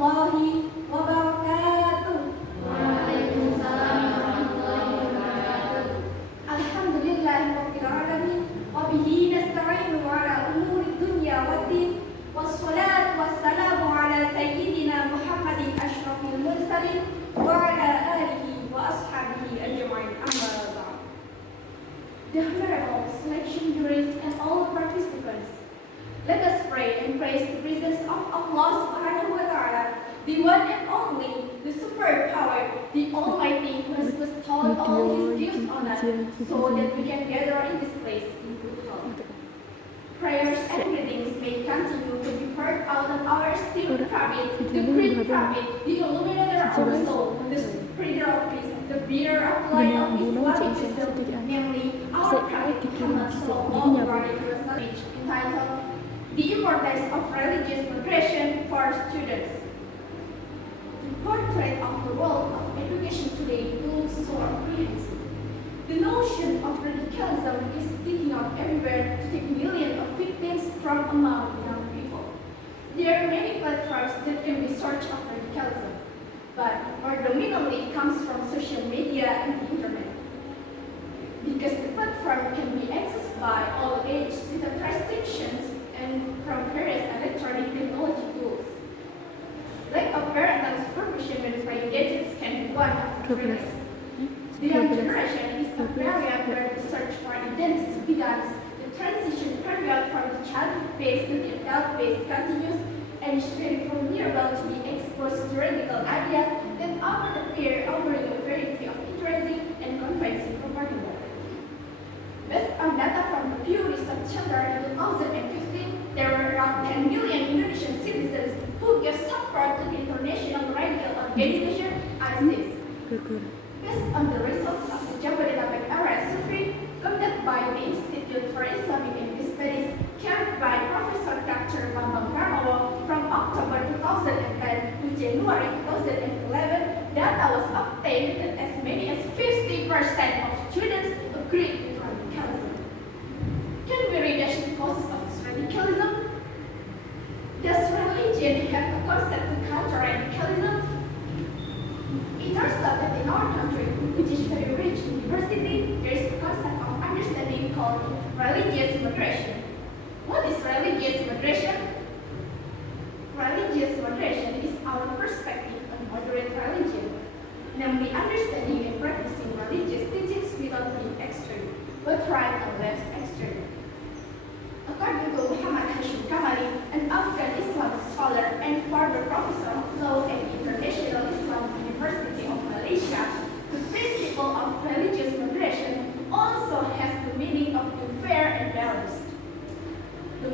warahmatullahi wabarakatuh. Waalaikumsalam warahmatullahi wabarakatuh. Alhamdulillahirabbil alamin wa bihi nasta'inu ala umuri dunya waddin wassalatu wassalamu ala sayyidina Muhammadin asyrafil mursalin wa ala alihi wa ashabihi ajma'in amma ba'd. The honorable selection jurors and all participants, let us pray and praise the presence of Allah Subhanahu wa Ta'ala, the one and only, the superpower, the Almighty, who has bestowed all His gifts on us, so that we can gather in this place in good health. Prayers and readings may continue to be poured out on our esteemed prophet, the great prophet, the illuminator of our soul, the spreader of peace, the bearer of light of Islamic wisdom, namely our prophet Muhammad sallallahu alaihi wasallam, entitled "The Importance of Religious Moderation for Students." The portrait of the world of education today looks so apprehensive. The notion of radicalism is sticking out everywhere to take millions of victims from among young people. There are many platforms that can be source of radicalism, but more dominantly comes from social media and the internet. Because the platform can be accessed by all ages without restrictions and from various electronic technology tools. Lack of parental supervision when playing gadgets can be one of the reasons. The young generation is a period where the search for identity begins, the transition period from the childhood-based to the adult-based continues, and is very vulnerable to be exposed to radical ideas that often appear offering a variety of interesting and convincing propaganda. Based on data from the Pew Research Center in 2015, there were around 10 million Indonesian citizens who gave support to the international radical organization ISIS. Based on the results of the Jabodetabek area survey conducted by the Institute for Islamic and Studies, carried by Professor Dr. Bambang Pranowo from October 2010 to January 2011, data was obtained that as many as 50% of students agreed with radicalism. Can we redash the causes of this radicalism? Does religion have a concept to counter radicalism? It turns out that in our country, which is very rich in diversity, there is a concept of understanding called religious moderation. What is religious moderation? Religious moderation is our perspective on moderate religion, namely understanding and practicing religious teachings without being extreme, but right or left extreme. According to Muhammad Hashim Kamali, an Afghan Islamic scholar and former professor of law at International Islamic University of Malaysia, the principle of religious moderation also has the meaning of being fair and balanced. The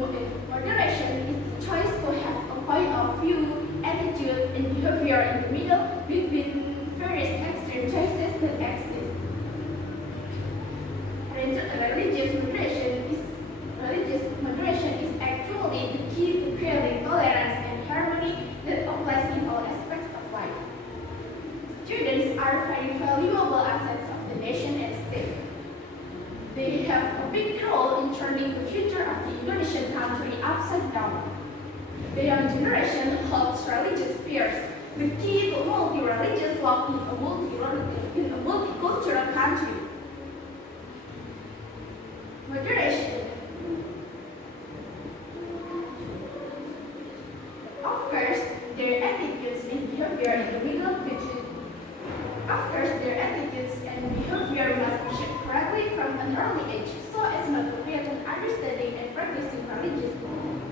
moderation is the choice to have a point of view, attitude, and behavior in the middle between various extreme choices that exist. Religious moderation is actually the key to creating tolerance and harmony that applies in all aspects of life. Students are very valuable assets of the nation and state. They have a big role in turning the future of the Indonesian country upside down. The young generation holds religious fears, the key to multi-religious life in a multicultural country. Moderation. Of course, their attitudes and behavior in the middle between. Of course, their attitudes and behavior must be shaped correctly from an early age, so as not to create an understanding and practicing religious beliefs.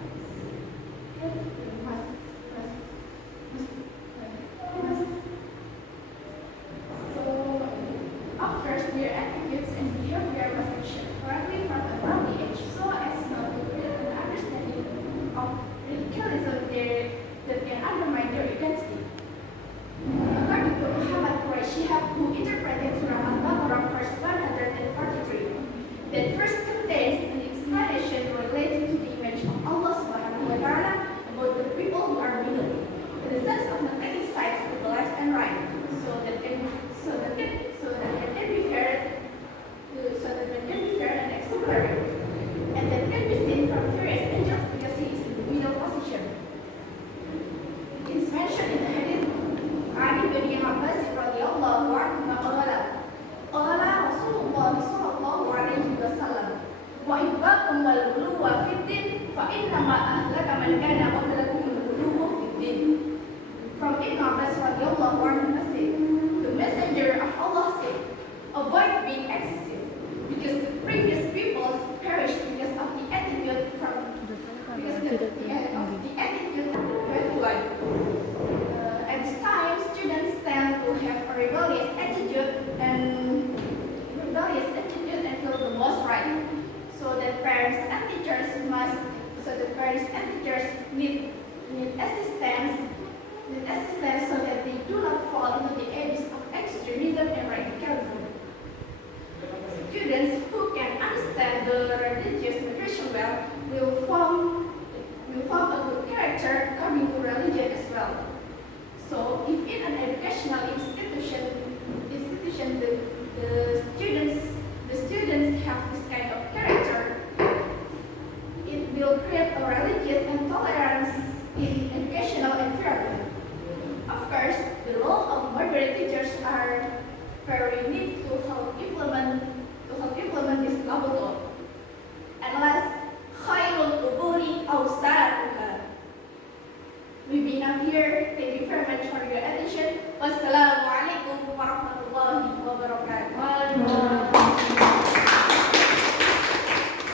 So, of course, their attitudes and behavior must be shaped correctly from an early keep a religious and tolerance in educational environment. Of course, the role of moderate teachers are very need to help implement this laboratory. And last, khairul umuri awsatuha. We've been up here. Thank you very much for your attention. Wassalamualaikum warahmatullahi wabarakatuh.